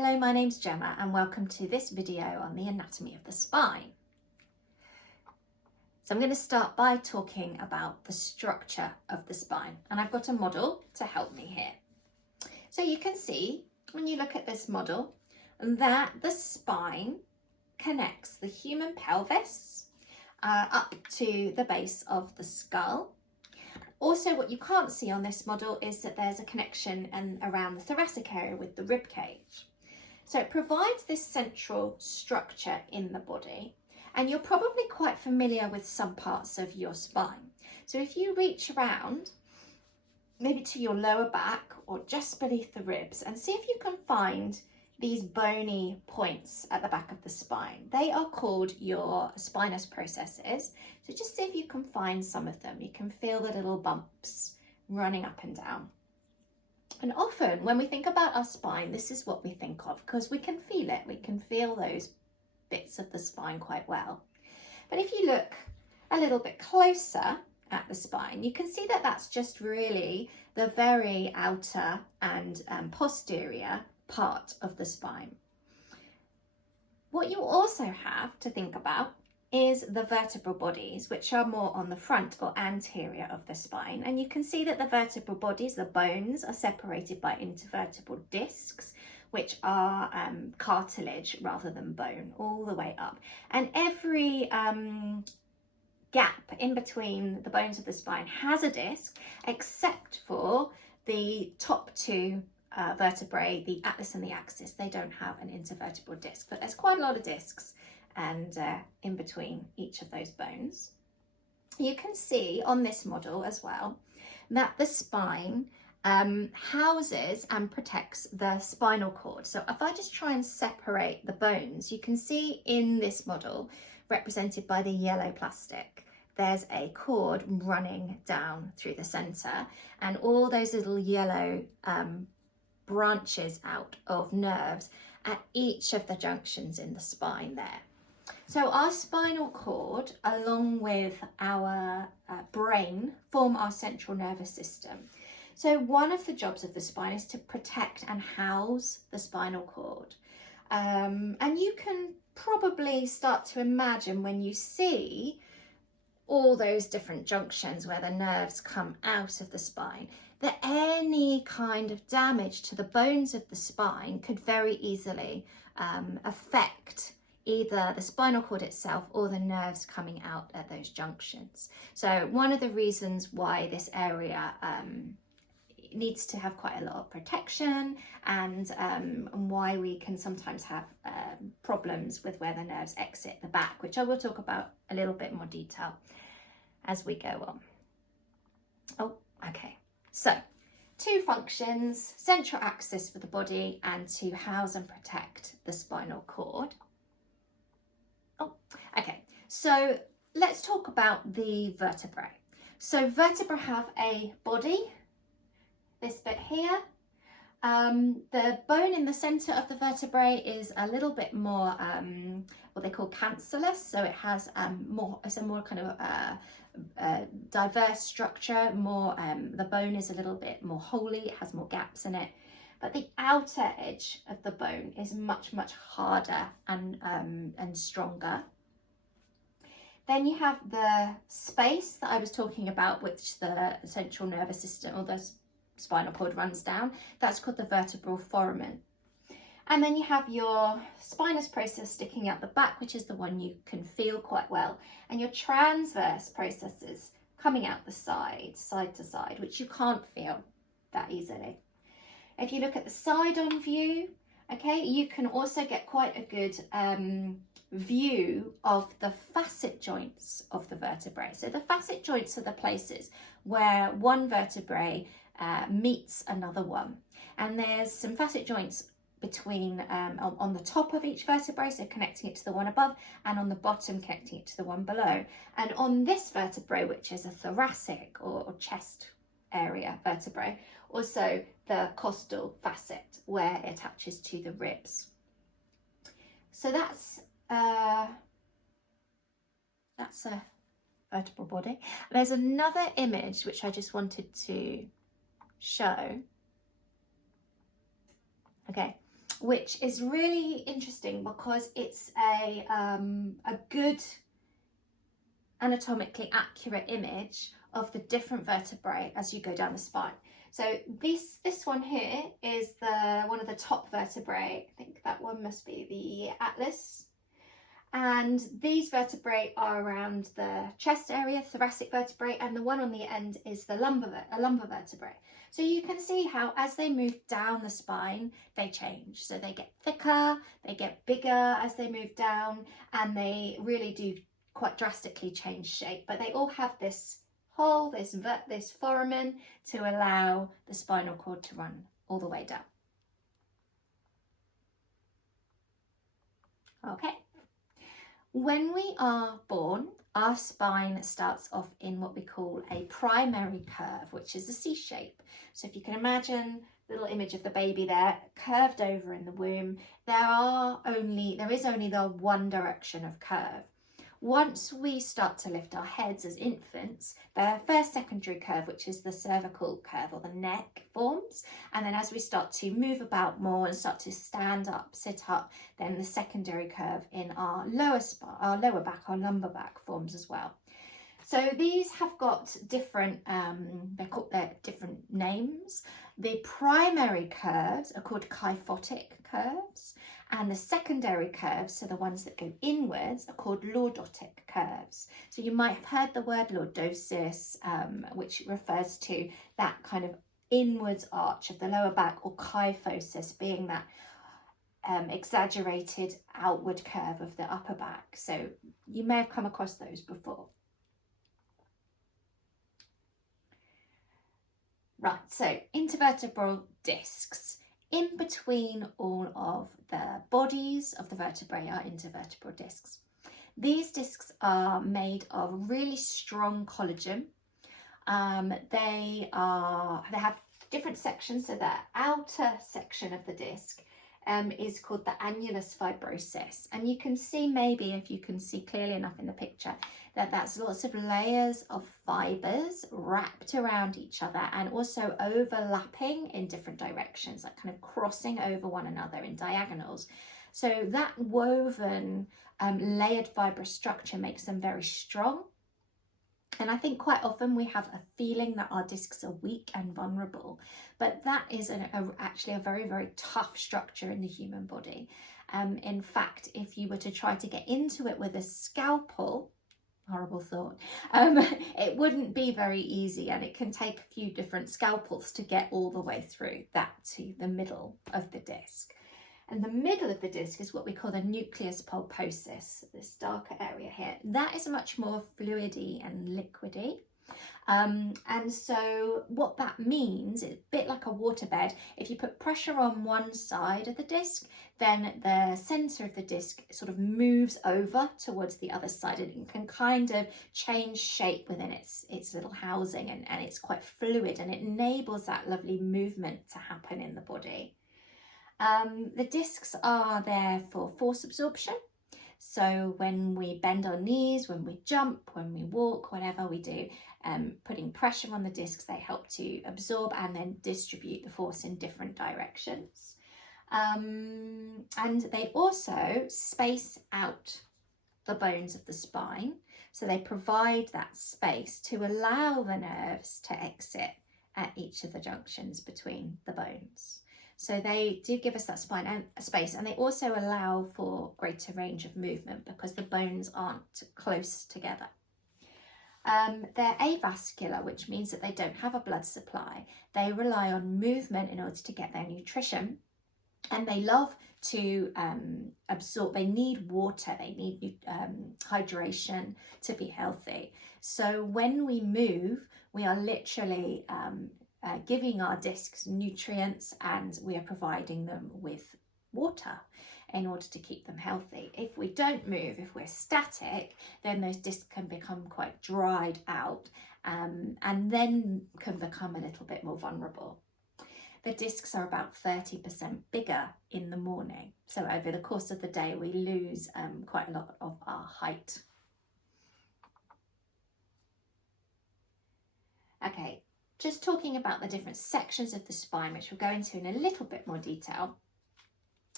Hello, my name's Gemma and welcome to this video on the anatomy of the spine. So I'm going to start by talking about the structure of the spine, and I've got a model to help me here. So you can see when you look at this model that the spine connects the human pelvis up to the base of the skull. Also, what you can't see on this model is that there's a connection around the thoracic area with the rib cage. So it provides this central structure in the body, and you're probably quite familiar with some parts of your spine. So if you reach around maybe to your lower back or just beneath the ribs and see if you can find these bony points at the back of the spine. They are called your spinous processes. So just see if you can find some of them. You can feel the little bumps running up and down. And often when we think about our spine, this is what we think of because we can feel it. We can feel those bits of the spine quite well. But if you look a little bit closer at the spine, you can see that that's just really the very outer and posterior part of the spine. What you also have to think about is the vertebral bodies, which are more on the front or anterior of the spine. And you can see that the vertebral bodies, the bones, are separated by intervertebral discs, which are cartilage rather than bone, all the way up. And every gap in between the bones of the spine has a disc, except for the top two vertebrae, the atlas and the axis. They don't have an intervertebral disc, but there's quite a lot of discs and in between each of those bones. You can see on this model as well that the spine houses and protects the spinal cord. So if I just try and separate the bones, you can see in this model, represented by the yellow plastic, there's a cord running down through the center, and all those little yellow branches out of nerves at each of the junctions in the spine there. So our spinal cord, along with our brain, form our central nervous system. So one of the jobs of the spine is to protect and house the spinal cord. And you can probably start to imagine when you see all those different junctions where the nerves come out of the spine, that any kind of damage to the bones of the spine could very easily affect either the spinal cord itself or the nerves coming out at those junctions. So one of the reasons why this area needs to have quite a lot of protection and why we can sometimes have problems with where the nerves exit the back, which I will talk about a little bit more detail as we go on. Oh, okay. So, two functions: central axis for the body and to house and protect the spinal cord. Oh, okay. So let's talk about the vertebrae. So vertebrae have a body, this bit here. The bone in the center of the vertebrae is a little bit more what they call cancellous, so it has it's a more kind of diverse structure. More the bone is a little bit more holy, it has more gaps in it, but the outer edge of the bone is much harder and stronger. Then you have the space that I was talking about, which the central nervous system or the spinal cord runs down. That's called the vertebral foramen. And then you have your spinous process sticking out the back, which is the one you can feel quite well, and your transverse processes coming out the side to side, which you can't feel that easily. If you look at the side-on view, okay, you can also get quite a good view of the facet joints of the vertebrae. So the facet joints are the places where one vertebrae meets another one, and there's some facet joints between on the top of each vertebrae, so connecting it to the one above, and on the bottom connecting it to the one below. And on this vertebrae, which is a thoracic or chest area vertebrae, also the costal facet where it attaches to the ribs. So that's a vertebral body. There's another image which I just wanted to show. Okay, which is really interesting because it's a good anatomically accurate image of the different vertebrae as you go down the spine. So this one here is one of the top vertebrae. I think that one must be the atlas. And these vertebrae are around the chest area, thoracic vertebrae, and the one on the end is the lumbar vertebrae. So you can see how as they move down the spine, they change. So they get thicker, they get bigger as they move down, and they really do quite drastically change shape. But they all have this hole, this foramen, to allow the spinal cord to run all the way down. Okay. When we are born, our spine starts off in what we call a primary curve, which is a C shape. So if you can imagine the little image of the baby there, curved over in the womb, there is only the one direction of curve. Once we start to lift our heads as infants, the first secondary curve, which is the cervical curve or the neck, forms. And then as we start to move about more and start to stand up, sit up, then the secondary curve in our lower back, our lumbar back forms as well. So these have got different, they're different names. The primary curves are called kyphotic curves, and the secondary curves, so the ones that go inwards, are called lordotic curves. So you might have heard the word lordosis, which refers to that kind of inwards arch of the lower back, or kyphosis being that exaggerated outward curve of the upper back. So you may have come across those before. Right, so intervertebral discs. In between all of the bodies of the vertebrae are intervertebral discs. These discs are made of really strong collagen. They have different sections. So the outer section of the disc is called the annulus fibrosus, and you can see, maybe if you can see clearly enough in the picture, that that's lots of layers of fibers wrapped around each other and also overlapping in different directions, like kind of crossing over one another in diagonals. So that woven layered fibrous structure makes them very strong. And I think quite often we have a feeling that our discs are weak and vulnerable, but that is actually a very, very tough structure in the human body. In fact, if you were to try to get into it with a scalpel, horrible thought, it wouldn't be very easy, and it can take a few different scalpels to get all the way through that to the middle of the disc. And the middle of the disc is what we call the nucleus pulposus, this darker area here. That is much more fluidy and liquidy. And so what that means, it's a bit like a waterbed. If you put pressure on one side of the disc, then the center of the disc sort of moves over towards the other side, and it can kind of change shape within its little housing, and it's quite fluid, and it enables that lovely movement to happen in the body. The discs are there for force absorption. So when we bend our knees, when we jump, when we walk, whatever we do, putting pressure on the discs, they help to absorb and then distribute the force in different directions. And they also space out the bones of the spine. So they provide that space to allow the nerves to exit at each of the junctions between the bones. So they do give us that spine and space, and they also allow for greater range of movement because the bones aren't close together. They're avascular, which means that they don't have a blood supply. They rely on movement in order to get their nutrition, and they love to absorb. They need water, they need hydration to be healthy. So when we move, we are literally giving our discs nutrients, and we are providing them with water in order to keep them healthy. If we don't move, if we're static, then those discs can become quite dried out, and then can become a little bit more vulnerable. The discs are about 30% bigger in the morning. So over the course of the day, we lose quite a lot of our height. Okay, just talking about the different sections of the spine, which we'll go into in a little bit more detail.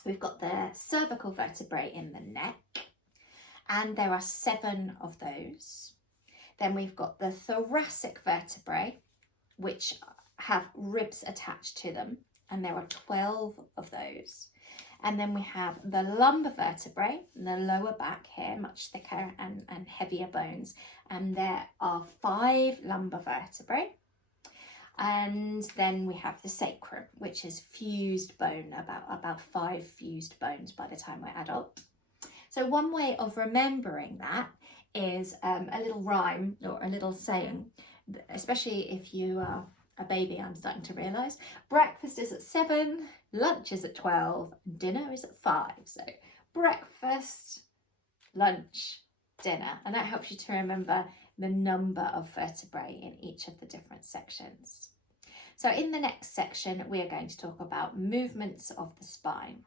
We've got the cervical vertebrae in the neck, and there are 7 of those. Then we've got the thoracic vertebrae, which have ribs attached to them, and there are 12 of those. And then we have the lumbar vertebrae, the lower back here, much thicker and heavier bones, and there are 5 lumbar vertebrae. And then we have the sacrum, which is fused bone, about 5 fused bones by the time we're adult. So one way of remembering that is a little rhyme or a little saying, especially if you are a baby, I'm starting to realise. Breakfast is at 7, lunch is at 12, and dinner is at 5. So breakfast, lunch, dinner. And that helps you to remember the number of vertebrae in each of the different sections. So in the next section, we are going to talk about movements of the spine.